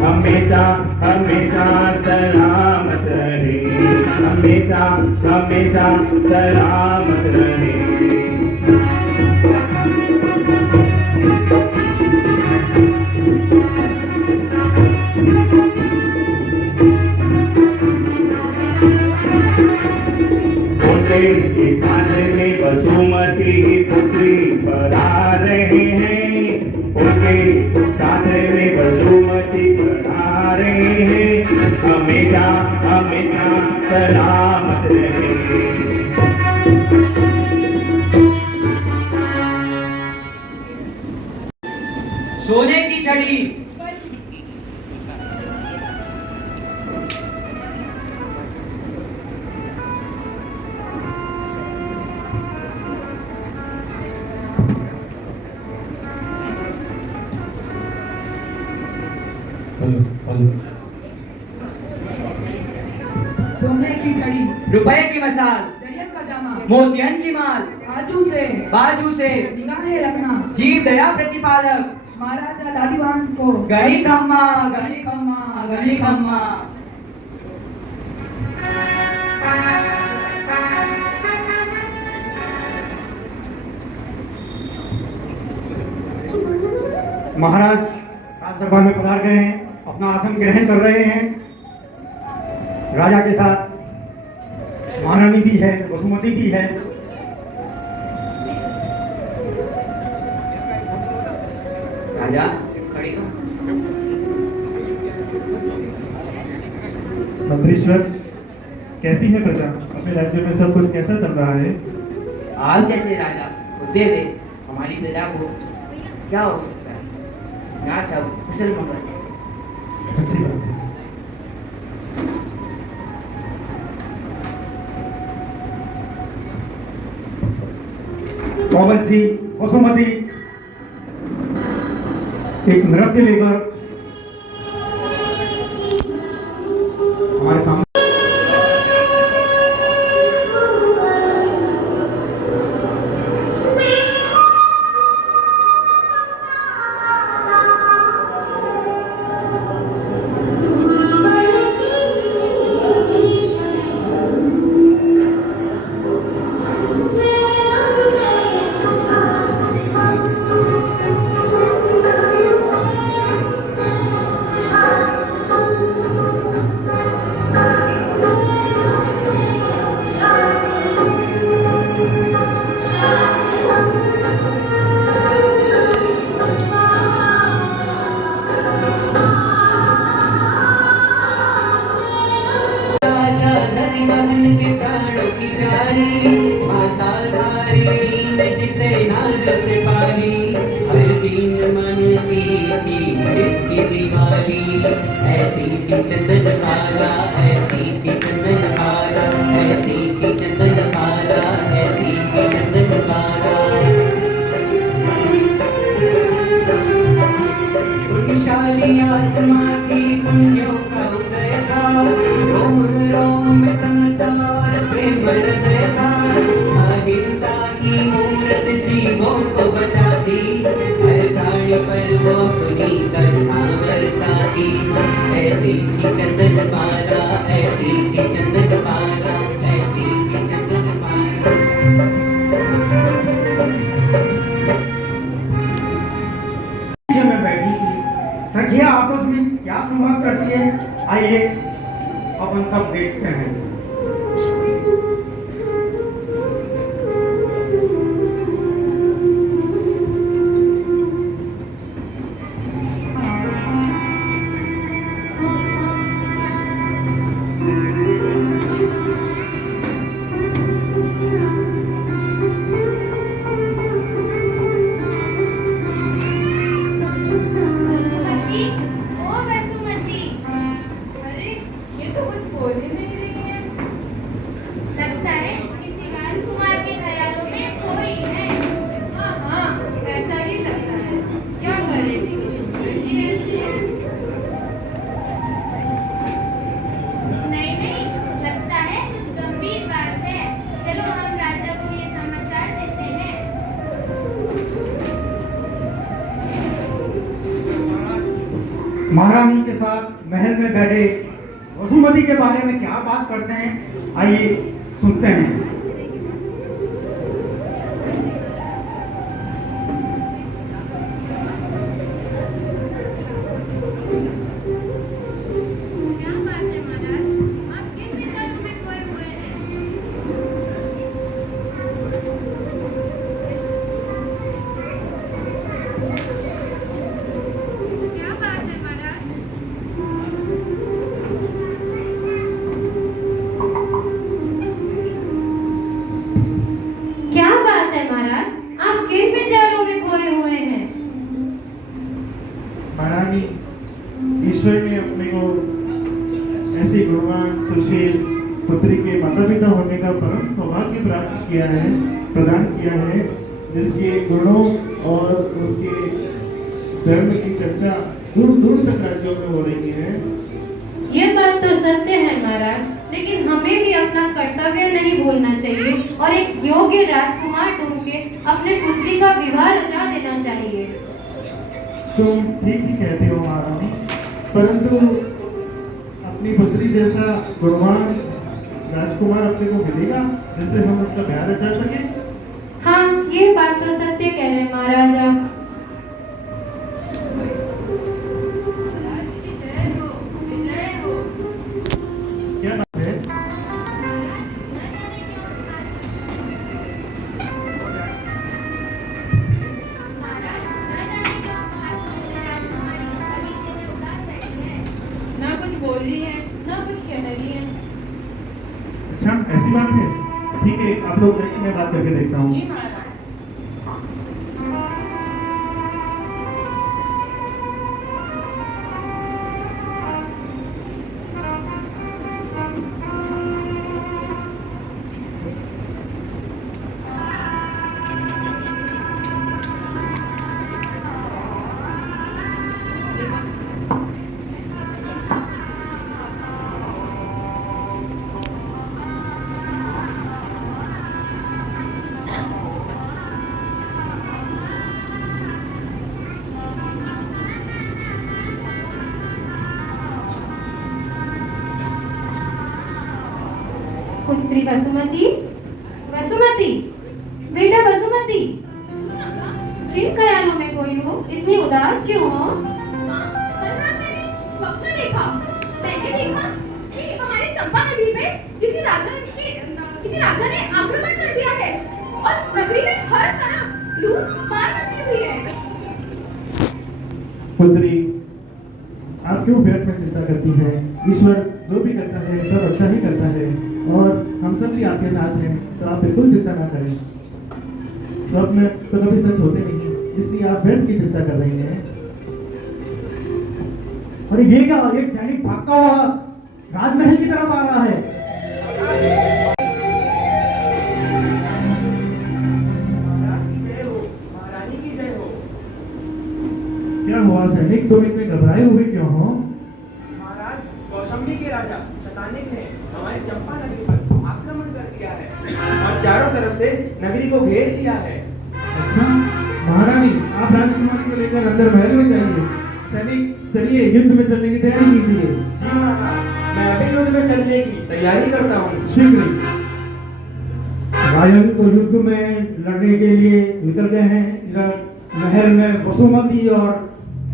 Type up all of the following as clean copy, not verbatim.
हमेशा हमेशा सलामत रहे, हमेशा हमेशा सलामत रहे। उनके साथ में वसुमती पुत्री पढ़ा रहे हैं, उनके साथ में वसुमती पढ़ा रहे हैं। हमेशा हमेशा सलामत रहे। सोने की छड़ी सोने की छड़ी, रुपए की मसाल, दरियन का जामा, मोतियन की माल, बाजू से निगाहें रखना, जीव दया प्रतिपालक, महाराजा दादीवान को गणी खम्मा गणी खम्मा गणी खम्मा। महाराज राजदरबार में पधार गए हैं, अपना आसन ग्रहण कर रहे हैं। राजा के साथ महारानी भी है, वसुमती भी है। राजा खड़ी हो। मंत्रीश्वर, कैसी है प्रजा? अपने राज्य में सब कुछ कैसा चल रहा है? आप जैसे राजा होते हुए हमारी प्रजा को क्या हो सकता है? यहाँ सब कुशल मंगल है। अच्छी बात है। पवन जी, वसुमती एक नृत्य लेकर हमारे सामने शाली आत्मा की पुण्यों का उदय था, रोम रोम में समता और प्रेम हृदय था। अहिंसा की मूर्त जीवों को बचाती, हर प्राणी पर वो अपनी करुणा बरसाती। ऐसी थी चंद्रमाला, ऐसी थी चंद्रमाला, ऐसी थी चंद्रमाला। पीछे में बैठी थी। सखियां आपस में क्या संवाद करती है, आइए अपन सब देखते हैं। वसुमती, ओ वसुमती, अरे ये तो कुछ बोल ही नहीं रही है। लगता है किसी राजकुमार के ख्यालों में खोई है। हाँ हाँ, ऐसा ही लगता है। क्या करे, कुछ ही ऐसी है। नहीं नहीं, लगता है कुछ गंभीर बात है। चलो हम राजा को ये समाचार देते हैं। महारानी के साथ महल में बैठे वसुमती के बारे में क्या बात करते हैं, आइए सुनते हैं। क्या बात है महाराज, आप किन विचारों में खोए हुए हैं? क्या बात है महाराज? क्या बात है महाराज, आप किन विचारों में खोए हुए हैं? महारानी, ईश्वर ने अपने को ऐसी गुणवान सुशील पुत्री के माता पिता होने का परम सौभाग्य प्राप्त किया है, प्रदान किया है, जिसके गुणों और उसके धर्म की चर्चा दूर दूर तक राज्यों में हो रही है। ये बात तो सत्य है महाराज, लेकिन हमें भी अपना कर्तव्य नहीं भूलना चाहिए और एक योग्य राजकुमार ढूंढ के अपने पुत्री का विवाह रचा देना चाहिए। तुम ठीक ही कहते हो महारानी, परंतु अपनी पुत्री जैसा गुणवान राजकुमार अपने को मिलेगा जिससे हम उसका ब्याह रचा सके? हाँ, ये बात तो सत्य कह रहे हैं महाराजा। क्या बात है? ना कुछ बोल रही है, ना कुछ कह रही है। अच्छा, ऐसी बात है। ठीक है, आप लोग जाइए, मैं बात करके देखता हूँ। जी महाराज। पुत्री वसुमती, वसुमती, बेटा वसुमती, किन ख्यालों में खोई हो? इतनी उदास क्यों हो? कल रात मैंने स्वप्न देखा। मैंने देखा कि हमारे चंपा नगरी में किसी राजा ने आक्रमण कर दिया है और नगरी में हर तरफ लूट मार मची हुई है। पुत्री, आप क्यों व्यर्थ में चिंता करती हैं? ईश्वर जो भी करता है सब अच्छा ही करता है और हम सब भी आपके साथ हैं, तो आप बिल्कुल चिंता ना करें। स्वप्न तो कभी सच होते नहीं, इसलिए आप व्यर्थ की चिंता कर रही हैं। अरे ये क्या, एक सैनिक भागता हुआ राजमहल की तरफ आ रहा है। क्या हुआ सैनिक, तुम इतने घबराए हुए क्यों हो? महाराज, कौशंबी के राजा शतानिक ने हमारी चंपा नगरी पर आक्रमण कर दिया है और चारों तरफ से नगरी को घेर लिया है। अच्छा, महारानी आप राजकुमारी को लेकर अंदर महल में जाइए। सैनिक चलिए युद्ध में चलने की तैयारी कीजिए। जी महाराज, मैं अभी युद्ध में चलने की तैयारी करता हूँ। शीघ्र। राजन तो युद्ध में लड़ने के लिए निकल गए हैं। इधर महल में वसुमती और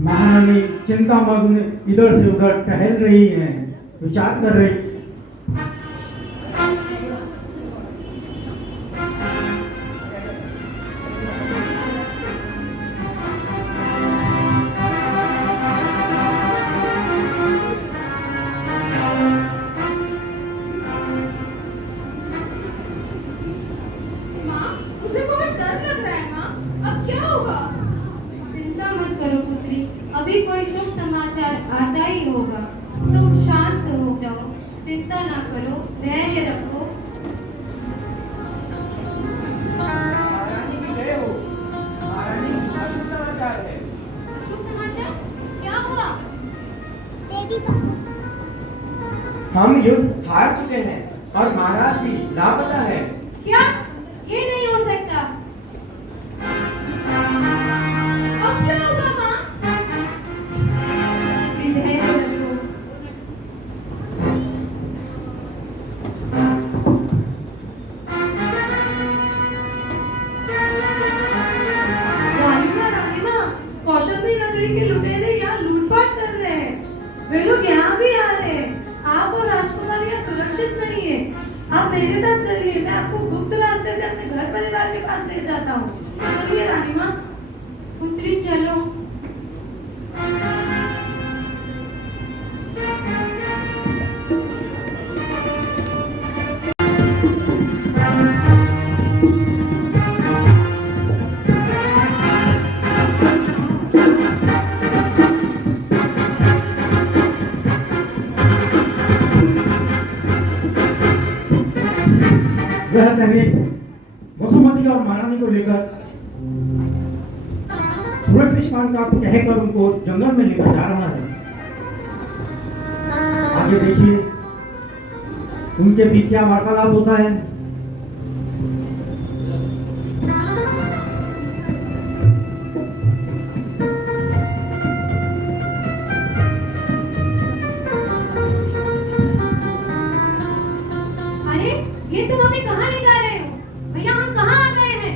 महारानी चिंतामग्न इधर से उधर टहल रही हैं, विचार कर रही। माँ, मुझे बहुत डर लग रहा है माँ। अब क्या होगा? चिंता मत करो पुत्री, अभी कोई शुभ समाचार आता ही होगा। तुम शांत हो जाओ, चिंता ना करो, धैर्य रखो। महारानी की जय हो। महारानी, अशुभ समाचार है। शुभ समाचार? क्या हुआ? हम युद्ध हार चुके हैं और महाराज भी लापता है। क्या? ये नहीं हो सकता। अब क्या होगा माँ? धैर्य रखो। रानीमा, कौशंबी नगरी के लुटेरे यहाँ लूटपाट कर रहे हैं। वे लोग यहाँ भी आ रहे हैं। आप और राजकुमारी यहाँ सुरक्षित नहीं है। आप मेरे साथ चलिए, मैं आपको गुप्त रास्ते से अपने घर परिवार के पास ले जाता हूँ। चलिए रानीमा। पुत्री चलो। वह सैनिक वसुमती और महारानी को लेकर सुरक्षित स्थान का कहकर उनको जंगल में लेकर जा रहा है। आगे देखिए उनके बीच क्या वार्तालाप होता है। अरे, ये तुम हमें कहाँ ले जा रहे हो? भैया, हम कहाँ आ गए हैं?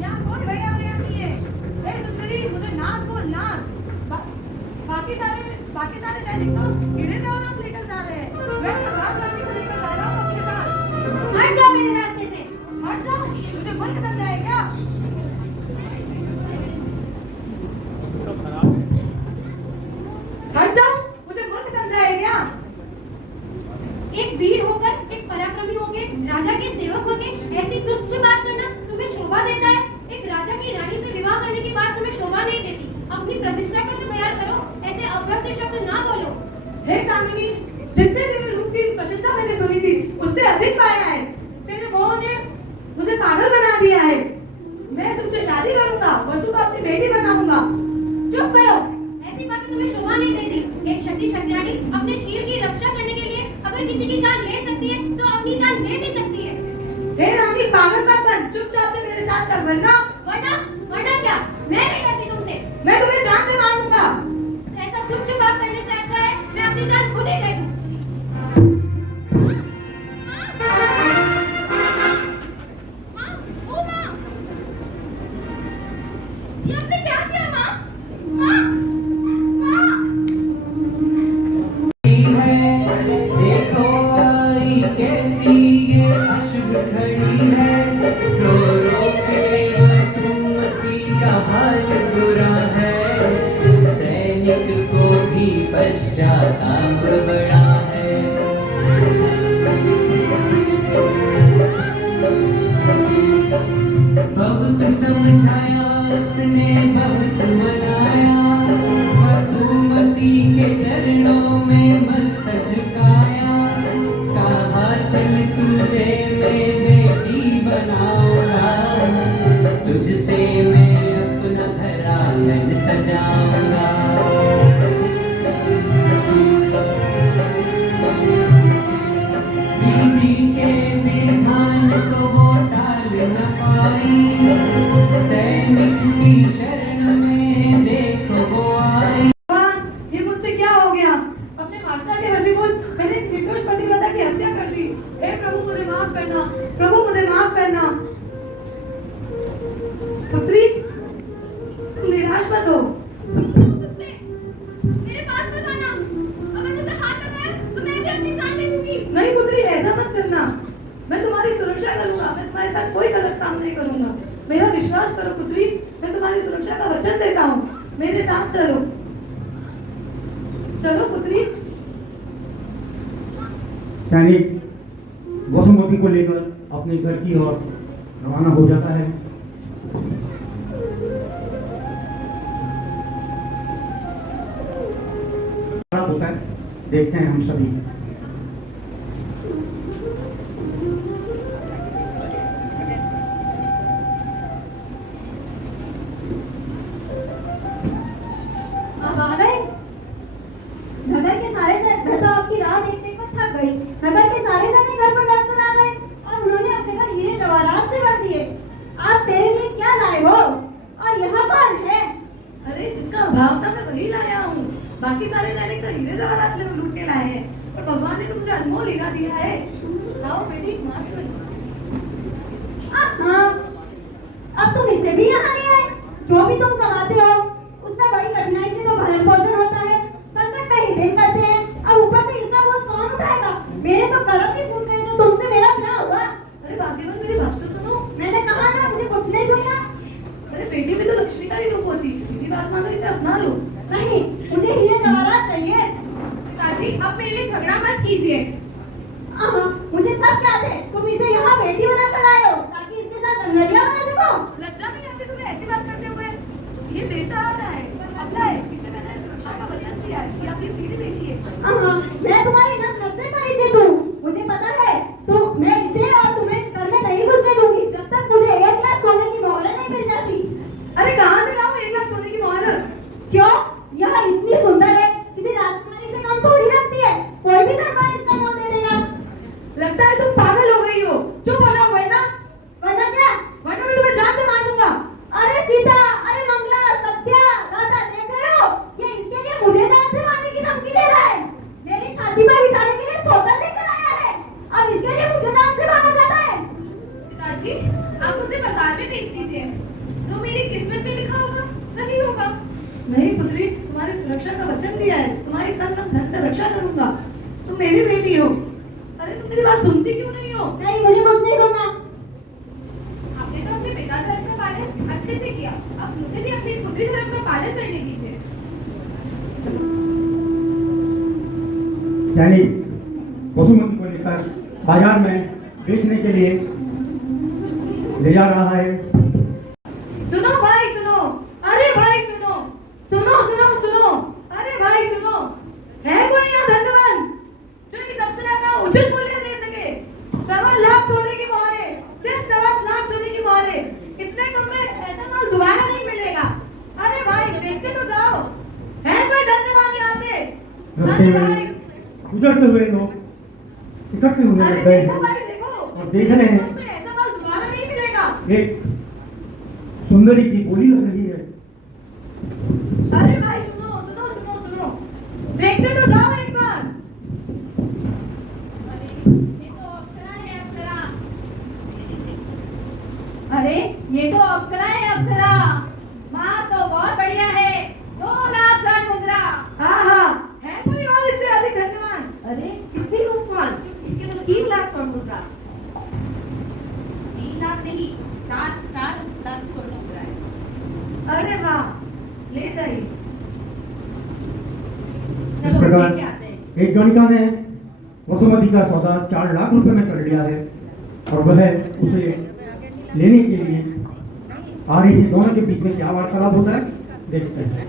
यहाँ कोई भैया नहीं है। ए सुंदरी, मुझे नाच बोल नाच। बाकी सारे सैनिक तो गिरे से औलाद लेकर जा रहे हैं। मैं तो राजरानी को लेकर जा रहा हूँ अपने साथ। हट जाओ मेरे रास्ते से। हट जाओ, मुझे मूर्ख समझाए क्या? हट जाओ, मुझे मूर्ख समझाए क्या? एक वीर होकर, एक पराक्रमी होके, राजा के सेवक होके ऐसी तुच्छ बात करना तुम्हें शोभा देता है? एक राजा की रानी से विवाह करने की बात तुम्हें शोभा नहीं देती। अपनी प्रतिष्ठा को तो तैयार करो, ऐसे अभद्र शब्द ना बोलो। हे कामिनी, जितने तेरे रूप की प्रशंसा मैंने सुनी थी, उससे अधिक पाया है। तेरे मोह ने मुझे पागल बना दिया है। मैं तुझसे शादी करूंगा, वसु को अपनी बेटी बनाऊंगा। चुप करो, ऐसी बातें तुम्हें शोभा नहीं देती। एक क्षत्रिय क्षत्रियाणी अपने शील की रक्षा करने के लिए अगर किसी की जान ले सकती है तो अपनी जान ले भी सकती है। हे रानी, पागल मत बन, चुपचाप से मेरे साथ चल। वरना क्या? मैं नहीं डरती तुमसे। मैं तुम्हें जान से मार दूंगा। ऐसा तुच्छ बात करने से अच्छा है मैं अपनी जान खुद ही दे दूं। माँ, ओ माँ, ये आपने क्या किया माँ? माँ, माँ। देखो आई कैसी ये अशुभ घड़ी है, रो रो के तुम्हारे साथ कोई गलत काम नहीं करूंगा। मेरा विश्वास करो पुत्री, मैं तुम्हारी सुरक्षा का वचन देता हूँ। मेरे साथ चलो, चलो पुत्री। सैनिक वसुमती को लेकर अपने घर की ओर रवाना हो जाता है। होता है, देखते हैं हम सभी। आप आ गए? नगर के सारे मैं तो आपकी राह देखते कर थक गई। नगर के सारे सैनिक घर पर लौट कर आ गए और उन्होंने अपने घर हीरे जवाहरात से भर दिए। आप मेरे लिए क्या लाए हो? और यहाँ कौन है? अरे जिसका अभाव था मैं वही लाया हूँ। बाकी सारे सैनिक तो हीरे जवाहरात लूट के लाए हैं, पर भगवान ने तो मुझे अनमोल हीरा दिया है। लाओ बेटी, मास्क में। हाँ, अब तुम इसे भी यहाँ ले आए। जो भी तुम कमाते हो उसमें बड़ी कठिनाई से तो भरण पोषण होता है, संकट में ही दिन करते हैं। अब ऊपर से इसका बोझ कौन उठाएगा? मेरे तो कर्म भी फूट गए, तो तुमसे मेरा क्या हुआ? अरे भाग्यवान, मेरी बात तो सुनो। मैंने कहा ना, मुझे कुछ नहीं सुनना। अरे बेटी में तो लक्ष्मी का ही रूप होती, मेरी बात मानो, इसे अपना लो। नहीं, मुझे हीरे जवाहरात चाहिए। पिताजी, अब मेरे लिए झगड़ा मत कीजिए। मुझे सब याद है। तुम इसे यहाँ बेटी बना कर लाए हो ताकि इसके साथ रंगड़िया बना सको। लज्जा नहीं आती तुम्हें ऐसी बात करते हुए? ये बेसहारा है, अपना है, इसे मैंने सुरक्षा का वचन दिया है। ये आपकी पीढ़ी बेटी है। मैं तुम्हारी नस नस से परिचित हूँ। मुझे पता है तो मैं इसे और तुम्हें इस घर में नहीं घुसने दूंगी जब तक मुझे 1 लाख सोने की मोहर नहीं मिल जाती। अरे कहाँ से लाऊं 1 लाख सोने की मोहर? क्यों? यह इतनी सुंदर है, किसी राजकुमारी से कम थोड़ी लगती है। कोई भी धनवान इसका मोल दे देगा। लगता है तुम पागल हो गई हो। चुप हो जाओ वरना। वरना क्या? वरना मैं तुम्हें जान से मार दूंगा। अरे सीता, अरे मंगला, सत्या, राधा, देख रहे हो? ये इसके लिए मुझे जान से मारने की धमकी दे रहा है। मेरी छाती पर बिठाने के लिए सौतन लेकर आया है। अब इसके लिए मुझे जान से मारा जाता है। पिताजी, आप मुझे बाजार में बेच दीजिए। जो मेरी किस्मत में लिखा होगा वही होगा। नहीं पुत्री, तुम्हारी सुरक्षा का वचन दिया है। तुम्हारी तन मन धन से रक्षा करूंगा। तुम मेरी बेटी हो। अरे तुम मेरी बात सुनती क्यों नहीं हो? नहीं, मुझे कुछ नहीं सुनना। आपने तो अपने पिता धर्म का पालन अच्छे से किया, अब मुझे भी अपनी पुत्री धर्म का पालन करने दीजिए। सैनिक वसुमती को लेकर बाजार में बेचने के लिए ले जा रहा है। सुनो भाई सुनो, अरे भाई सुनो, सुनो सुनो सुनो, अरे भाई सुनो। है कोई यहाँ धनवान जो इस अप्सरा का उचित मूल्य दे सके? 1.25 लाख सोने की मोहरें, सिर्फ 1.25 लाख सोने की मोहरें। इतने कम में ऐसा माल दोबारा नहीं मिलेगा। अरे भाई देखते तो जाओ, है कोई धनवान यहाँ पे? रास्ते अरे में भाई, गुजरते हुए लोग इकट्ठे होने अरे लग गए देखो हैं भाई देखो, और देख रहे हैं कम में ऐसा माल दोबारा नहीं मिलेगा। एक सुंदरी की बोली लग रही है। अरे भाई सुनो सुनो सुनो सुनो, देखते तो जाओ एक बार। अरे ये तो अप्सरा है, अप्सरा। माँ तो बहुत बढ़िया है। 2 लाख स्वर्ण मुद्रा। हाँ हाँ, है कोई और इससे अधिक धन्यवान? अरे कितनी रूपवान, इसके तो 3 लाख स्वर्ण मुद्रा। 3 लाख नहीं, 4 लाख स्वर्ण मुद्रा है। अरे वाह, ले जाइए। इस प्रकार एक गणिका ने वसुमती का सौदा 4 लाख रुपए में कर लिया है और वह उसे लेने के लिए आ रही है। दोनों के बीच में क्या वार्तालाप होता है देखते हैं।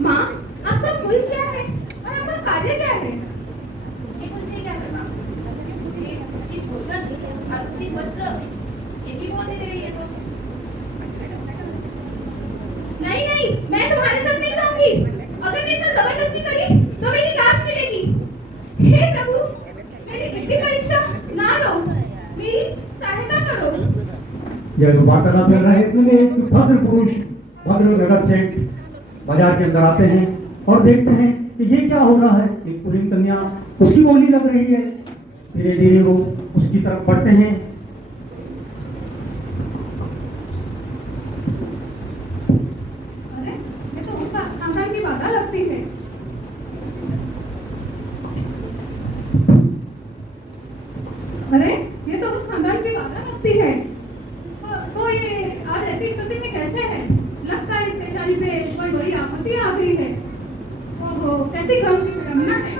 माँ, आपका मूल क्या है और आपका कार्य क्या है? मुझे तुमसे क्या करना? मुझे उचित भोजन, उचित वस्त्र, यही बहुत दे रही है तो। नहीं नहीं, मैं तुम्हारे साथ नहीं जाऊंगी। अगर मेरे साथ जबरदस्ती करी तो मेरी लाश मिलेगी। हे प्रभु, मेरी विद्या परीक्षा ना लो, मेरी सहायता करो। यह जो वार्तालाप चल रहा है इसमें एक भद्र पुरुष भद्र नगर से बाजार के अंदर आते हैं और देखते हैं कि ये क्या हो रहा है। एक पुलिंग कन्या, उसकी बोली लग रही है। धीरे धीरे वो उसकी तरफ बढ़ते हैं। अरे ये तो उसका खानदान की बाधा लगती है। अरे ये तो उस खानदान की बाधा लगती है। जैसी रमना है।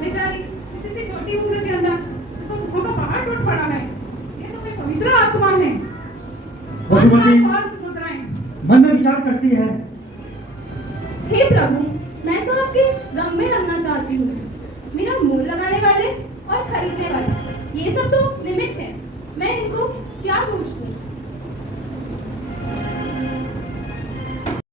बेचारी इतनी सी छोटी उम्र के अंदर इसको दुखों का पहाड़ टूट पड़ा है। ये तो कोई पवित्र आत्मा है। वसुमती मुद्राएं मन में विचार करती है। हे प्रभु, मैं तो आपके रंग में रंगना चाहती हूँ। मेरा मोल लगाने वाले और खरीदने वाले ये सब तो निमित्त है। मैं इनको क्या दोष